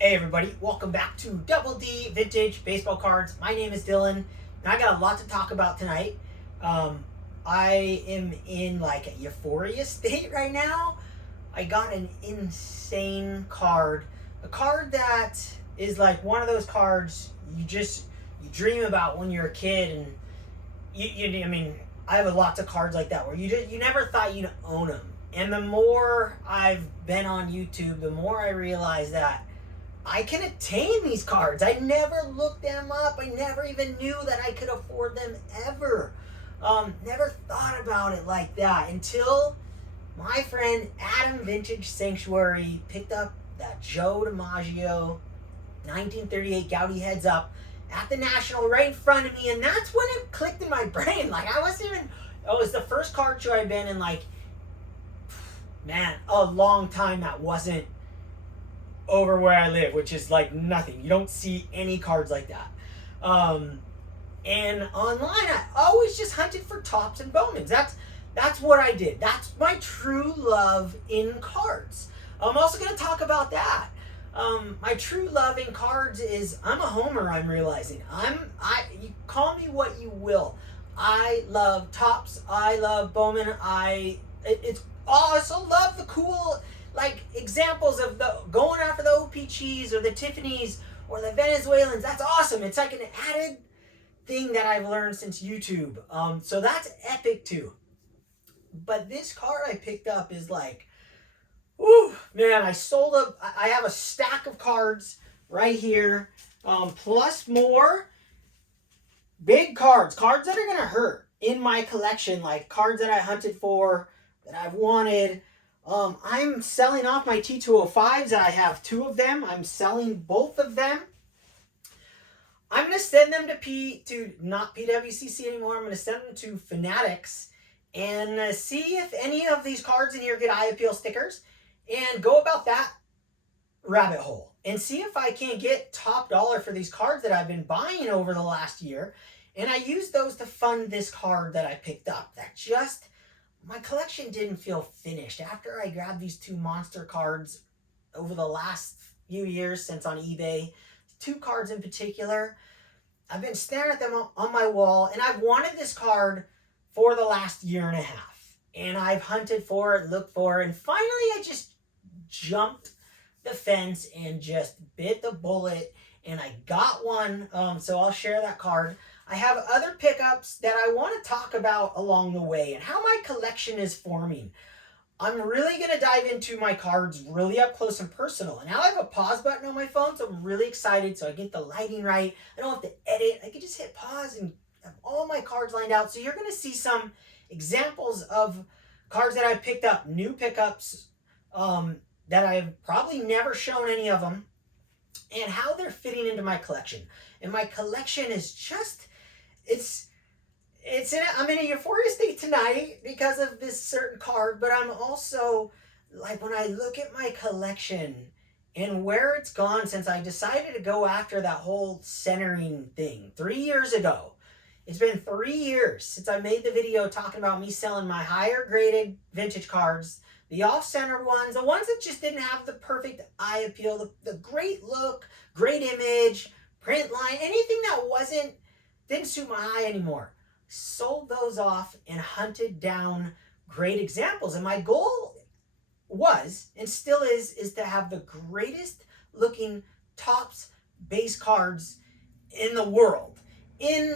Hey everybody, welcome back to Double D Vintage Baseball Cards. My name is Dylan, and I got a lot to talk about tonight. Um, I am in like a euphoria state right now. I got an insane card, a card that is like one of those cards you dream about when you're a kid, and I mean, I have lots of cards like that where you never thought you'd own them. And the more I've been on YouTube, the more I realize that I can attain these cards. I never looked them up. I never even knew that I could afford them ever. Never thought about it like that until my friend Adam Vintage Sanctuary picked up that Joe DiMaggio 1938 Goudy Heads Up at the National right in front of me, and that's when it clicked in my brain. Like I wasn't even. It was the first card show I'd been in like, man, a long time that wasn't over where I live, which is like nothing. You don't see any cards like that. And online, I always just hunted for Topps and Bowmans. That's what I did. That's my true love in cards. I'm also going to talk about that. My true love in cards is I'm a homer. I'm realizing you call me what you will. I love Topps. I love Bowman. It's also love the cool like examples of the going after the OPGs or the Tiffany's or the Venezuelans. That's awesome. It's like an added thing that I've learned since YouTube. So that's epic too. But this card I picked up is like, whoo, man! I have a stack of cards right here, plus more big cards that are gonna hurt in my collection, like cards that I hunted for, that I've wanted. I'm selling off my T205s. I have two of them. I'm selling both of them. I'm going to send them to not PWCC anymore. I'm going to send them to Fanatics and see if any of these cards in here get eye appeal stickers and go about that rabbit hole and see if I can get top dollar for these cards that I've been buying over the last year. And I use those to fund this card that I picked up that just my collection didn't feel finished after I grabbed these two monster cards over the last few years since on eBay. Two cards in particular. I've been staring at them on my wall, and I've wanted this card for the last year and a half. And I've hunted for it, looked for it, and finally I just jumped the fence and just bit the bullet, and I got one. So I'll share that card. I have other pickups that I want to talk about along the way and how my collection is forming. I'm really going to dive into my cards really up close and personal. And now I have a pause button on my phone, so I'm really excited. So I get the lighting right. I don't have to edit. I can just hit pause and have all my cards lined out. So you're going to see some examples of cards that I've picked up, new pickups that I've probably never shown any of them, and how they're fitting into my collection. And my collection is just... I'm in a euphoria state tonight because of this certain card, but I'm also like when I look at my collection and where it's gone since I decided to go after that whole centering thing 3 years ago. It's been 3 years since I made the video talking about me selling my higher graded vintage cards, the off-center ones, the ones that just didn't have the perfect eye appeal, the great look, great image, print line, anything that didn't suit my eye anymore. Sold those off and hunted down great examples. And my goal was, and still is to have the greatest looking Topps base cards in the world, in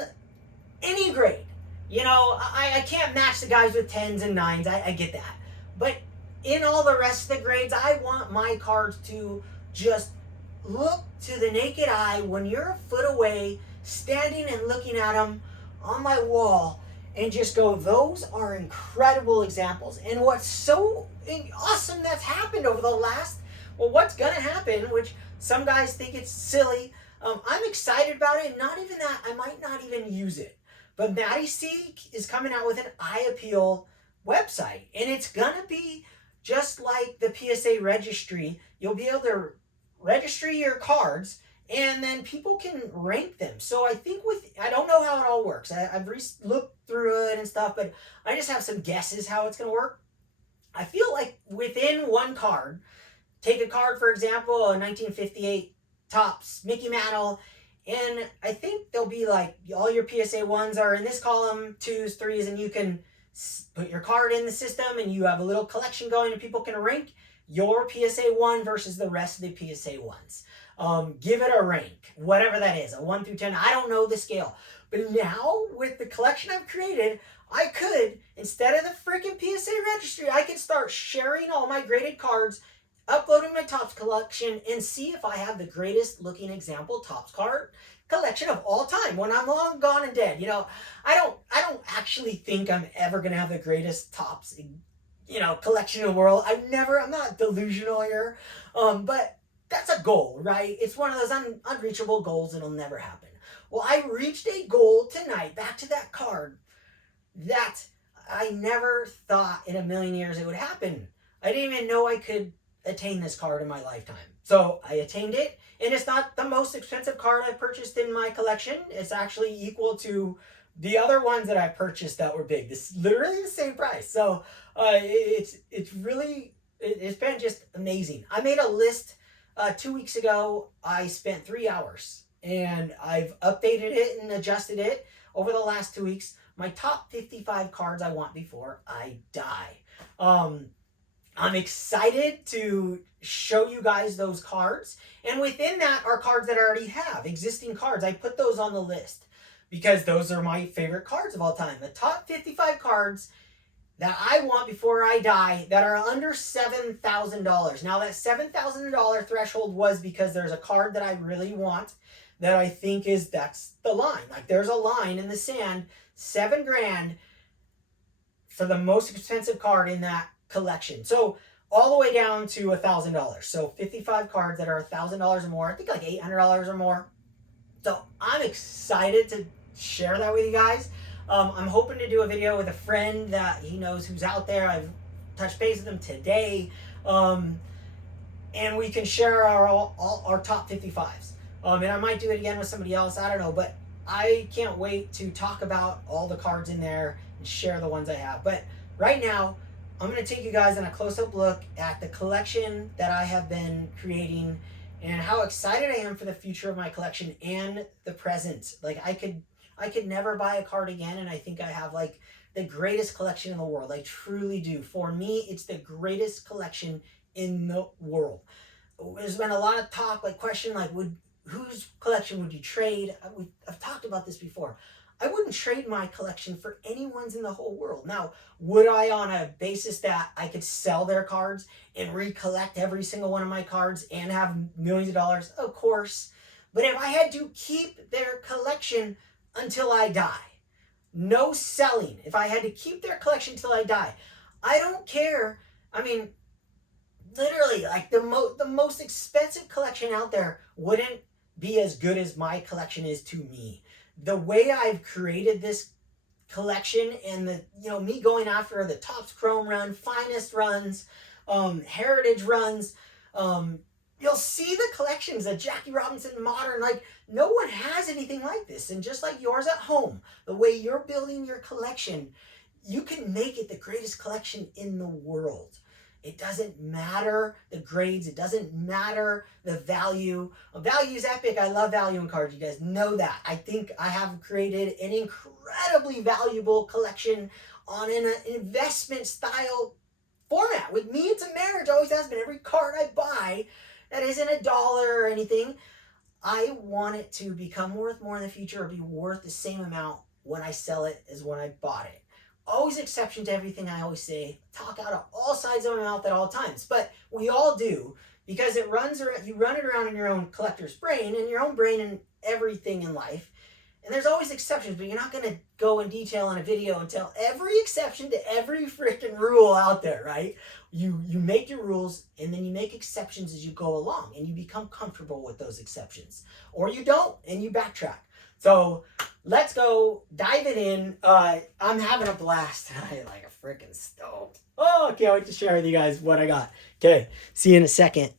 any grade. You know, I can't match the guys with 10s and 9s. I get that. But in all the rest of the grades, I want my cards to just look to the naked eye when you're a foot away, standing and looking at them on my wall, and just go, those are incredible examples. And what's so awesome that's happened over the last, well, what's gonna happen, which some guys think it's silly, I'm excited about it. Not even that, I might not even use it, but Matty C is coming out with an eye appeal website, and it's gonna be just like the PSA registry. You'll be able to register your cards, and then people can rank them. So I think I don't know how it all works. I've looked through it and stuff, but I just have some guesses how it's going to work. I feel like within one card, take a card, for example, a 1958 Topps Mickey Mantle, and I think there'll be like all your PSA 1s are in this column, 2s, 3s, and you can put your card in the system and you have a little collection going and people can rank your PSA 1 versus the rest of the PSA 1s. Give it a rank, whatever that is, a 1 through 10. I don't know the scale. But now, with the collection I've created, I could, instead of the freaking PSA registry, I could start sharing all my graded cards, uploading my Topps collection, and see if I have the greatest looking example Topps card collection of all time when I'm long gone and dead. You know, I don't actually think I'm ever gonna have the greatest Topps, you know, collection in the world. I'm not delusional here, but that's a goal, right? It's one of those unreachable goals that'll never happen. Well, I reached a goal tonight, back to that card, that I never thought in a million years it would happen. I didn't even know I could attain this card in my lifetime. So I attained it, and it's not the most expensive card I've purchased in my collection. It's actually equal to the other ones that I purchased that were big. This is literally the same price. So it's been just amazing. I made a list 2 weeks ago. I spent 3 hours, and I've updated it and adjusted it over the last 2 weeks. My top 55 cards I want before I die. I'm excited to show you guys those cards. And within that are cards that I already have, existing cards. I put those on the list because those are my favorite cards of all time. The top 55 cards that I want before I die that are under $7,000. Now that $7,000 threshold was because there's a card that I really want that I think that's the line. Like there's a line in the sand, $7,000 for the most expensive card in that collection. So all the way down to $1,000. So 55 cards that are $1,000 or more. I think like $800 or more. So I'm excited to share that with you guys. I'm hoping to do a video with a friend that he knows who's out there. I've touched base with him today. And we can share our top 55s. And I might do it again with somebody else. I don't know. But I can't wait to talk about all the cards in there and share the ones I have. But right now, I'm going to take you guys on a close-up look at the collection that I have been creating and how excited I am for the future of my collection and the present. Like I could never buy a card again, and I think I have like the greatest collection in the world. I truly do. For me, it's the greatest collection in the world. There's been a lot of talk, like question, like whose collection would you trade? I've talked about this before. I wouldn't trade my collection for anyone's in the whole world. Now, would I on a basis that I could sell their cards and recollect every single one of my cards and have millions of dollars? Of course. But if I had to keep their collection until I die, no selling, if I had to keep their collection until I die, I don't care. I mean, literally, like the most expensive collection out there wouldn't be as good as my collection is to me. The way I've created this collection and me going after the Topps Chrome run, finest runs, heritage runs, you'll see the collections, the Jackie Robinson modern, like no one has anything like this. And just like yours at home, the way you're building your collection, you can make it the greatest collection in the world. It doesn't matter the grades. It doesn't matter the value. Value is epic. I love value in cards. You guys know that. I think I have created an incredibly valuable collection on an investment style format. With me, it's a marriage. Always has been. Every card I buy that isn't $1 or anything, I want it to become worth more in the future or be worth the same amount when I sell it as when I bought it. Always exception to everything I always say. Talk out of all sides of my mouth at all times. But we all do, because it runs around, you run it around in your own collector's brain and your own brain and everything in life. And there's always exceptions, but you're not going to go in detail in a video and tell every exception to every freaking rule out there, right? You make your rules and then you make exceptions as you go along and you become comfortable with those exceptions. Or you don't and you backtrack. So let's go dive it in. I'm having a blast tonight, like a freaking stoked. Oh, can't wait to share with you guys what I got. Okay, see you in a second.